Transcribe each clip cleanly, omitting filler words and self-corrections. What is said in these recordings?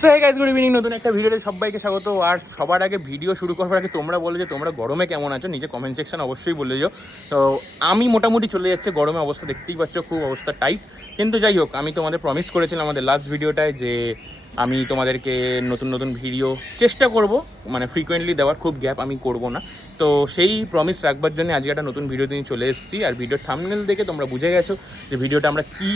So hey guys, good evening. নতুন একটা ভিডিওতে সবাইকে স্বাগত। আর সবার আগে ভিডিও শুরু করার আগে তোমরা বলো যে তোমরা গরমে কেমন আছো, নিজে কমেন্ট সেকশন অবশ্যই বলে যাও। তো আমি মোটামুটি চলে যাচ্ছে, গরমে অবস্থা দেখতেই পাচ্ছ, খুব অবস্থা টাইট। কিন্তু যাই হোক, আমি তোমাদের প্রমিস করেছিলাম আমাদের লাস্ট ভিডিওটায় যে আমি তোমাদেরকে নতুন নতুন ভিডিও চেষ্টা করব, মানে ফ্রিকোয়েন্টলি দেওয়ার, খুব গ্যাপ আমি করব না। তো সেই প্রমিস রাখবার জন্য আজকে একটা নতুন ভিডিও নিয়ে চলে এসেছি। আর ভিডিওর থাম্বনেল দেখে তোমরা বুঝে গেছো যে ভিডিওটা আমরা কী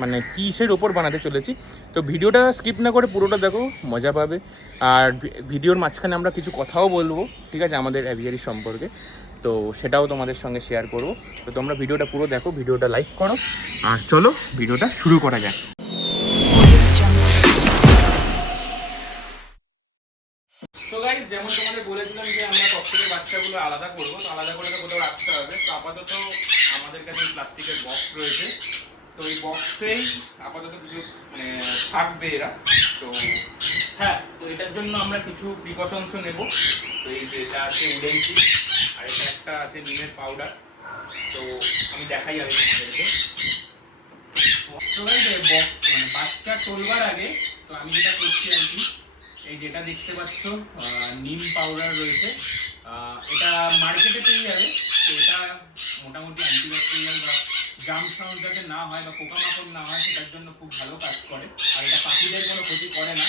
মানে কিসের ওপর বানাতে চলেছি। তো ভিডিওটা স্কিপ না করে পুরোটা দেখো, মজা পাবে। আর ভিডিওর মাঝখানে আমরা কিছু কথাও বলবো, ঠিক আছে, আমাদের অ্যাভিয়ারি সম্পর্কে। তো সেটাও তোমাদের সঙ্গে শেয়ার করবো। তো তোমরা ভিডিওটা পুরো দেখো, ভিডিওটা লাইক করো, আর চলো ভিডিওটা শুরু করা যাক। তো গাইস, যেমন তোমাদের বলেছিলাম যে আমরা ককটেলের বাচ্চাগুলো আলাদা করবো, তো আলাদা করে তো কোথাও রাখতে হবে। তো আপাতত আমাদের কাছে প্লাস্টিকের বক্স রয়েছে, তো এই বক্সেই আপাতত কিছু মানে থাকবে এরা। তো হ্যাঁ, তো এটার জন্য আমরা কিছু প্রিকশনসও নেব। তো এই যে এটা আছে উডেন চিপ, আর এটা একটা আছে নিমের পাউডার। তো আমি দেখাই আগে তোমাদেরকে। তো মানে বাচ্চা তোলবার আগে তো আমি যেটা করছি আর কি, এই যেটা দেখতে পাচ্ছ নিম পাউডার রয়েছে, এটা মার্কেটে পেয়ে যাবে। তো এটা মোটামুটি অ্যান্টিব্যাকটেরিয়াল বা জার্ম সাউন্ড যাতে না হয় বা পোকামাকড় না হয় সেটার জন্য খুব ভালো কাজ করে। আর এটা পাখিদের কোনো ক্ষতি করে না।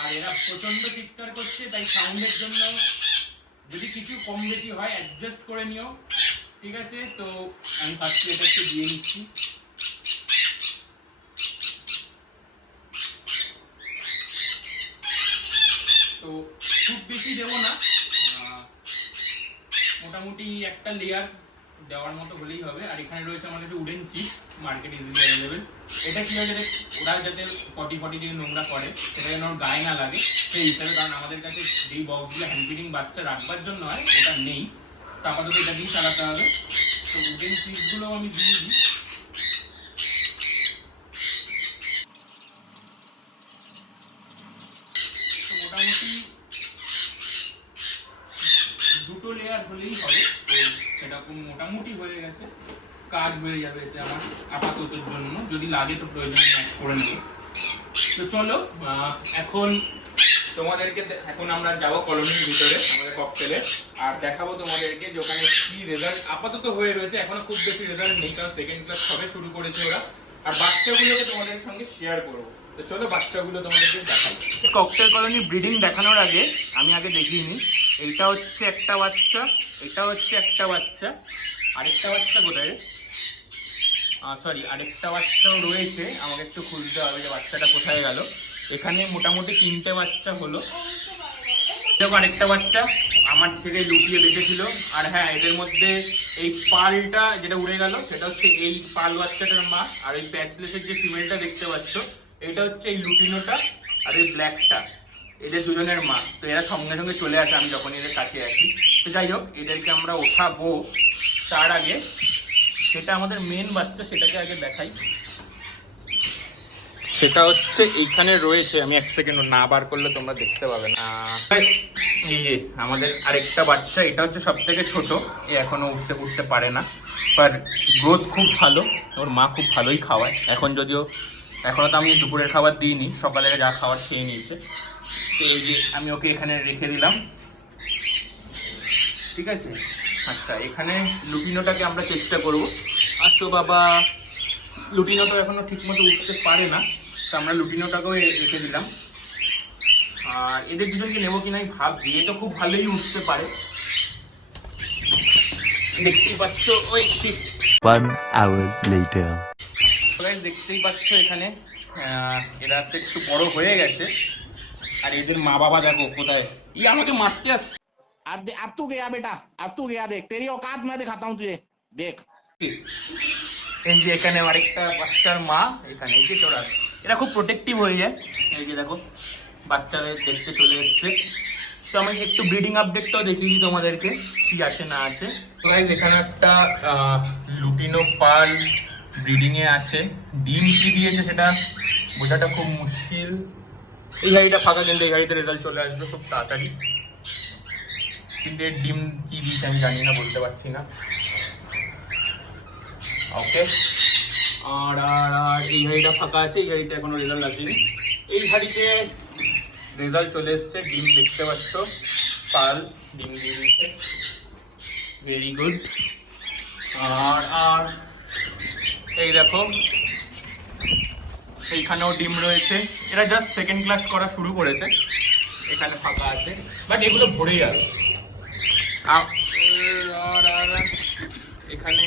আর এরা প্রচণ্ড চিৎকার করছে, তাই সাউন্ডের জন্য যদি কিছু কম বেশি হয় অ্যাডজাস্ট করে নিও, ঠিক আছে। তো আমি ফার্স্টে এটা একটু দিয়ে নিচ্ছি। তো খুব বেশি দেবো না, মোটামুটি একটা লেয়ার দেওয়ার মতো হলেই হবে। আর এখানে রয়েছে আমার কাছে wooden chip, market easily available. এটা কী হয়, যাতে ওরা যাতে পটি দিয়ে নোংরা করে সেটা যেন ওর গায়ে না লাগে সেই হিসাবে, কারণ আমাদের কাছে যেই বক্সগুলো হ্যান্ড ফিডিং বাচ্চা রাখবার জন্য হয় ওটা নেই। তো আপাতত এটা দিয়েই চালাতে হবে। তো উডেন চিপগুলো আমি দিয়ে দিই। তো মোটামুটি দুটো লেয়ার হলেই হবে। তো সেরকম মোটামুটি হয়ে গেছে, কাজ হয়ে যাবে এতে আমার আপাততের জন্য। যদি লাগে তো প্রয়োজনে অ্যাড করে নেব। তো চলো এখন তোমাদেরকে এখন আমরা যাবো কলোনির ভিতরে আমাদের ককটেলে, আর দেখাবো তোমাদেরকে যে ওখানে কি রেজাল্ট আপাতত হয়ে রয়েছে। এখনো খুব বেশি রেজাল্ট নেই, কারণ সেকেন্ড ক্লাস সবে শুরু করেছে ওরা। আর বাচ্চাগুলোকে তোমাদের সঙ্গে শেয়ার করবো। তো চলো বাচ্চাগুলো তোমাদেরকে দেখাই। ককটেল কলোনি ব্রিডিং দেখানোর আগে আমি আগে দেখিয়ে নিই। এইটা হচ্ছে একটা বাচ্চা, এটা হচ্ছে একটা বাচ্চা, আরেকটা বাচ্চা কোথায়, সরি আরেকটা বাচ্চাও রয়েছে, আমাকে একটু খুঁজতে হবে যে বাচ্চাটা কোথায় গেল। এখানে মোটামুটি 3টে বাচ্চা হলো। দেখো আরেকটা বাচ্চা আমার থেকে লুকিয়ে বেঁচেছিল। আর হ্যাঁ, এদের মধ্যে এই পালটা যেটা উড়ে গেল সেটা হচ্ছে এই পাল বাচ্চাটার মা। আর এই প্যাচলেসের যে ফিমেলটা দেখতে পাচ্ছ এটা হচ্ছে এই লুটিনোটা, আর এই ব্ল্যাকটা এদের দুজনের মা। তো এরা সঙ্গে সঙ্গে চলে আসে আমি যখন এদের কাছে আসি। তো যাই হোক, এদেরকে আমরা ওঠাবো। তার আগে সেটা আমাদের মেন বাচ্চা, সেটাকে আগে দেখাই। সেটা হচ্ছে এইখানে রয়েছে, আমি এক সেকেন্ড না বার করলে তোমরা দেখতে পাবে না। এই যে আমাদের আরেকটা বাচ্চা, এটা হচ্ছে সব থেকে ছোট, এখনো উঠতে পারে না, বাট গ্রোথ খুব ভালো। ওর মা খুব ভালোই খাওয়ায় এখন, যদিও এখনো তো আমি দুপুরের খাবার দিইনি, সকালে যা খাবার খেয়ে নিয়েছে। তো এই যে আমি ওকে এখানে রেখে দিলাম, ঠিক আছে। আচ্ছা, এখানে লুটিনোটাকে আমরা চেষ্টা করবো। আসো বাবা, লুটিনো তো এখনো ঠিক মতো উঠতে পারে না, তো আমরা লুটিনোটাকেও রেখে দিলাম। আর এদের দুজনকে নেবো কিনা আমি ভাবছি, এ তো খুব ভালোই উঠতে পারে, দেখতেই পাচ্ছ। ওই দেখতেই পাচ্ছ এখানে এরা তো একটু বড় হয়ে গেছে। আর এদের মা বাবা দেখো কোথায়, আমাকে মারতে আসছে। अब तू गया बेटा, अब तू गया, देख तेरी औकात मैं दिखाता हूँ तुझे, देख। এই যে এখানে আরেকটা বাচ্চার মা, এখানে এই যে চলে আসে। এরা খুব প্রোটেক্টিভ হয়ে যায়। এই যে দেখো বাচ্চাদের দেখতে চলে এসছে। তো আমি একটু ব্রিডিং আপডেটটাও দেখিয়ে দিই তোমাদেরকে কি আছে না আছে। তো গাইস, এখানে একটা লুটিনো পাল ব্রিডিংয়ে আছে। ডিম কি দিয়েছে সেটা বোঝাটা খুব মুশকিল। এই গাড়িটা ফাঁকা, কিন্তু এই গাড়িতে রেজাল্ট চলে আসবে খুব তাড়াতাড়ি। কিন্তু এর ডিম কি দিয়েছে আমি জানি না, বলতে পারছি না। ওকে, আর আর এই গাড়িটা ফাঁকা আছে, এই গাড়িতে এখনো রেজাল্ট আসেনি। এই গাড়িতে রেজাল্ট চলে এসছে, ডিম দেখতে পাচ্ছ, পাল ডিম দিয়ে দিচ্ছে, ভেরি গুড। আর এই দেখো এইখানেও ডিম রয়েছে, এরা জাস্ট সেকেন্ড ক্লাস করা শুরু করেছে, এখানে ফাঁকা আছে, বাট এগুলো ভরে যাবে। এখানে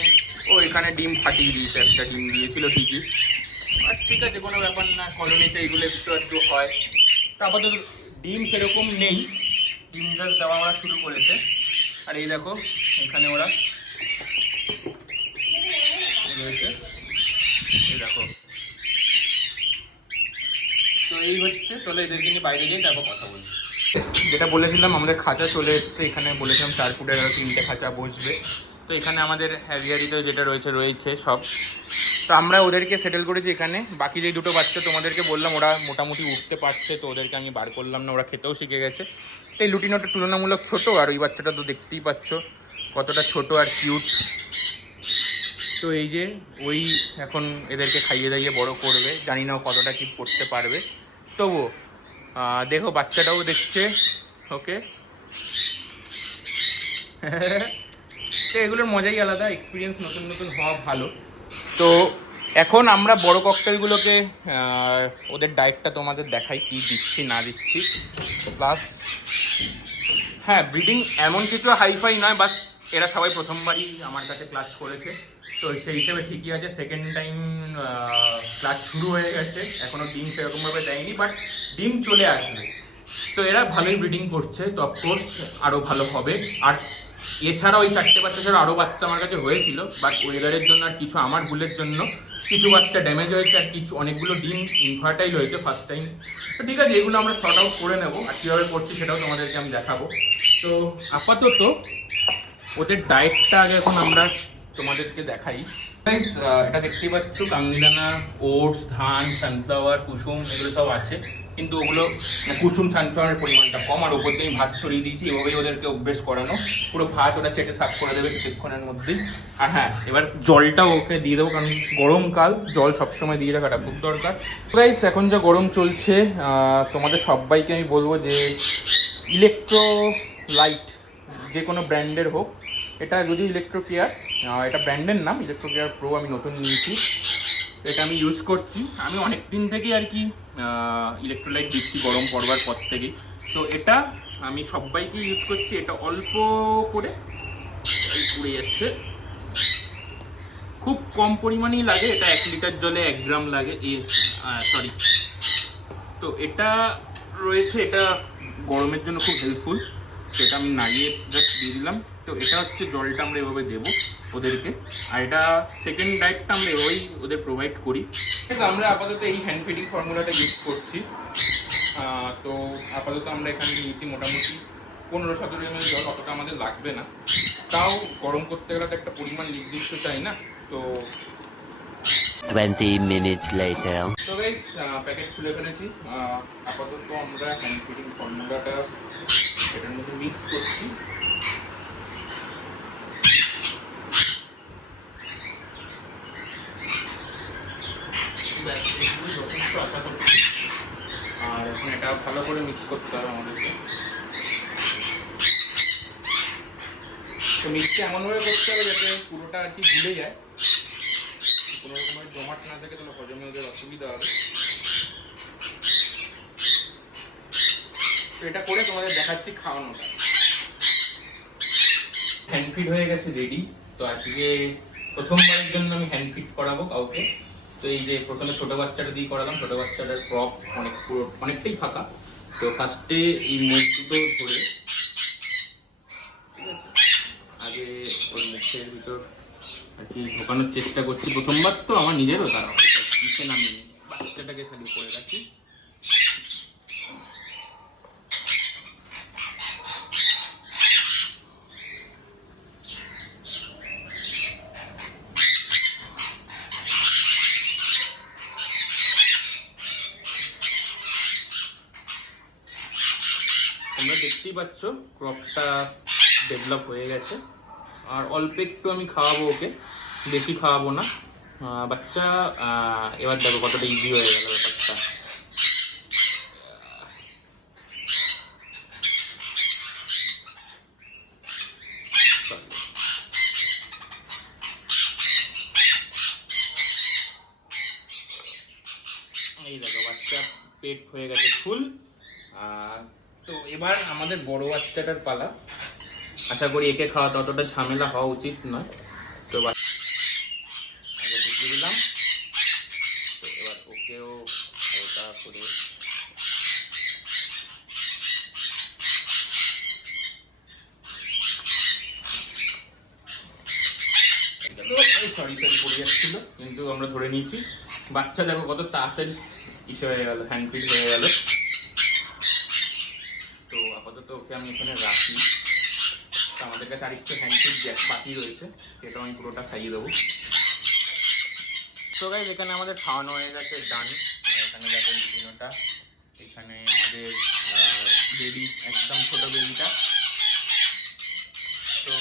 এখানে ডিম ফাটিয়ে দিয়েছে, একটা ডিম দিয়েছিল ঠিকই, আর ঠিক আছে কোনো ব্যাপার না, কলোনিতে এগুলো একটু একটু হয়। তো আপাতত ডিম সেরকম নেই, ডিম জাস্ট দেওয়া শুরু করেছে। আর এই দেখো এখানে ওরা রয়েছে, এই দেখো। তো এই হচ্ছে, চলো এদেরকে নিয়ে বাইরে যাই, তারপর কথা বলছি। যেটা বলেছিলাম আমাদের খাঁচা চলে এসছে, এখানে বলেছিলাম 4 ফুটের আরও 3টে খাঁচা বসবে। তো এখানে আমাদের হ্যাভিয়ারিতে যেটা রয়েছে সব। তো আমরা ওদেরকে সেটেল করেছি এখানে। বাকি যে দুটো বাচ্চা তোমাদেরকে বললাম ওরা মোটামুটি উঠতে পারছে, তো ওদেরকে আমি বার করলাম না, ওরা খেতেও শিখে গেছে। তো এই লুটিনোটা তুলনামূলক ছোটো, আর ওই বাচ্চাটা তো দেখতেই পাচ্ছ কতটা ছোট আর কিউট। তো এই যে ওই এখন এদেরকে খাইয়ে দাইয়ে বড় করবে, জানি না কতটা কি করতে পারবে, তবুও দেখো বাচ্চাটাও দেখছে ওকে। তো এগুলোর মজাই আলাদা, এক্সপিরিয়েন্স নতুন নতুন হওয়া ভালো। তো এখন আমরা বড় ককটেলগুলোকে ওদের ডায়েটটা তোমাদের দেখাই কি দিচ্ছি না দিচ্ছি। প্লাস হ্যাঁ, ব্রিডিং এমন কিছু হাইফাই নয়, বাস এরা সবাই প্রথমবারই আমার কাছে ক্লাস করেছে, তো সেই হিসেবে ঠিকই আছে। সেকেন্ড টাইম ক্লাস শুরু হয়ে গেছে, এখনও ডিম সেরকমভাবে দেয়নি, বাট ডিম চলে আসবে। তো এরা ভালোই ব্রিডিং করছে, তো অফকোর্স আরও ভালো হবে। আর এছাড়া ওই 4টে বাচ্চা ছাড়া আরও বাচ্চা আমার কাছে হয়েছিল, বাট ওয়েদারের জন্য আর কিছু আমার ভুলের জন্য কিছু বাচ্চা ড্যামেজ হয়েছে, আর কিছু অনেকগুলো ডিম ইনফার্টাইল হয়েছে ফার্স্ট টাইম। তো ঠিক আছে, এগুলো আমরা শর্ট আউট করে নেবো, আর কীভাবে করছি সেটাও তোমাদেরকে আমি দেখাবো। তো আপাতত ওদের ডায়েটটা আগে এখন আমরা তোমাদেরকে দেখাই। এটা দেখতেই পাচ্ছ, কাংনিদানা, ওটস, ধান, সানফ্লাওয়ার, কুসুম এগুলো সব আছে, কিন্তু ওগুলো কুসুম সানফ্লাওয়ারের পরিমাণটা কম, আর ওপর দিয়ে ভাত ছড়িয়ে দিয়েছি, এভাবেই ওদেরকে অভ্যেস করানো। পুরো ভাত ওটা চেটে সাফ করে দেবে কিছুক্ষণের মধ্যেই। আর হ্যাঁ, এবার জলটাও ওকে দিয়ে দেবো, কারণ গরমকাল, জল সবসময় দিয়ে রাখাটা খুব দরকার। গাইস, এখন যা গরম চলছে, তোমাদের সবাইকে আমি বলবো যে ইলেকট্রোলাইট যে কোনো ব্র্যান্ডের হোক, এটা যদি ইলেকট্রো কেয়ার, এটা ব্র্যান্ডের নাম ইলেকট্রো কেয়ার প্রো, আমি নতুন নিয়েছি, এটা আমি ইউজ করছি। আমি অনেক দিন থেকেই আর কি ইলেকট্রোলাইট দিচ্ছি গরম পড়বার পর থেকেই। তো এটা আমি সবাইকে ইউজ করছি, এটা অল্প করে পুড়ে যাচ্ছে, খুব কম পরিমাণেই লাগে, এটা 1 লিটার জলে 1 গ্রাম লাগে, সরি। তো এটা রয়েছে, এটা গরমের জন্য খুব হেল্পফুল, সেটা আমি নাড়িয়ে জাস্ট দিয়ে দিলাম। তো এটা হচ্ছে জলটা আমরা এভাবে দেবো ওদেরকে, আর এটা সেকেন্ড ডায়েটটা আমরা এভাবেই ওদের প্রোভাইড করি। আমরা আপাতত এই হ্যান্ড ফিডিং ফর্মুলাটা ইউজ করছি। তো আপাতত আমরা এখানে নিয়েছি মোটামুটি 15-17 ml জল, অতটা আমাদের লাগবে না, তাও গরম করতে গেলে তো একটা পরিমাণ নির্দিষ্ট চাই না। তো 20 minutes later. তো গাইস, প্যাকেট খুলে ফেলেছি। আপাতত আমরা হ্যান্ড ফিডিং ফর্মুলাটা এটার মধ্যে মিক্স করছি। আশা করছি, আর এখন এটা ভালো করে মিক্স করতে হবে আমাদেরকে। তো মিক্সটা এমনভাবে করতে হবে যাতে পুরোটা আর কি ভুলে যায়, কোনো রকমের জমাট না থাকে, তাহলে হজমে ওদের অসুবিধা হবে। তো এটা করে তোমাদের দেখাচ্ছি খাওয়ানোটা। হ্যান্ড ফিড হয়ে গেছে রেডি। তো আজকে প্রথমবারের জন্য আমি হ্যান্ড ফিড করাবো কাউকে। তো এই যে প্রথমে ছোটো বাচ্চাটা দিয়ে করালাম, ছোটো বাচ্চাটার ক্রপ অনেকটাই ফাঁকা। তো ফার্স্টে এই মুখ দুটো ধরে, ঠিক আছে, আগে ওর মুখের ভিতর আর কি ঢোকানোর চেষ্টা করছি। প্রথমবার তো আমার নিজেরও তারা নিচে নামিয়ে বাচ্চাটাকে খালি করে রাখি। তোমরা দেখতেই পাচ্ছ ক্রপটা ডেভেলপ হয়ে গেছে, আর অল্প একটু আমি খাওয়াবো ওকে, বেশি খাওয়াবো না। বাচ্চা এবার দেখো কতটা ইজি হয়ে গেল ব্যাপারটা। হয়ে গেছে ফুল। তো এবার আমাদের বড় বাচ্চাটার পালা। আশা করি একে খাওয়া ততটা ঝামেলা হওয়া উচিত নয়। তো আগে ঢুকিয়ে দিলাম। তো এবার ওকেও হালকা করে সরি পড়ে যাচ্ছিল, কিন্তু আমরা ধরে নিয়েছি। বাচ্চা দেখো কত তাড়াতাড়ি ইসে হয়ে গেল, হ্যান্ডফিল হয়ে গেল। তো আপাতত ওকে আমি এখানে রাখি। তো আমাদের কাছে আরেকটু হ্যান্ডফিল বাকি রয়েছে, সেটাও আমি পুরোটা খাইয়ে দেবো। তো গাইস এখানে আমাদের খাওয়ানো হয়ে গেছে, ডান। এখানে দেখো বিভিন্নটা, এখানে আমাদের বেবি, একদম ছোট বেবিটা। তো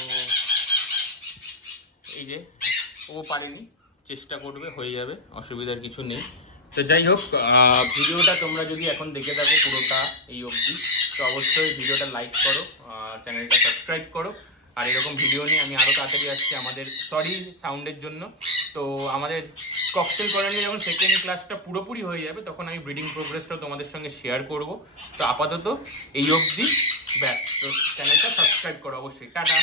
এই যে ও পারেনি, চেষ্টা করবে, হয়ে যাবে, অসুবিধার কিছু নেই। তো যাই হোক, ভিডিওটা তোমরা যদি এখন দেখে থাকো পুরোটা এই অবধি, তো অবশ্যই ভিডিওটা লাইক করো, চ্যানেলটা সাবস্ক্রাইব করো। আর এরকম ভিডিও নিয়ে আমি আরও তাড়াতাড়ি আসছি। আমাদের সরি সাউন্ডের জন্য। তো আমাদের ককটেল কলোনি যখন সেকেন্ড ক্লাসটা পুরোপুরি হয়ে যাবে, তখন আমি ব্রিডিং প্রোগ্রেসটাও তোমাদের সঙ্গে শেয়ার করব। তো আপাতত এই অবধি, ব্যাস। তো চ্যানেলটা সাবস্ক্রাইব করো অবশ্যই। টাটা।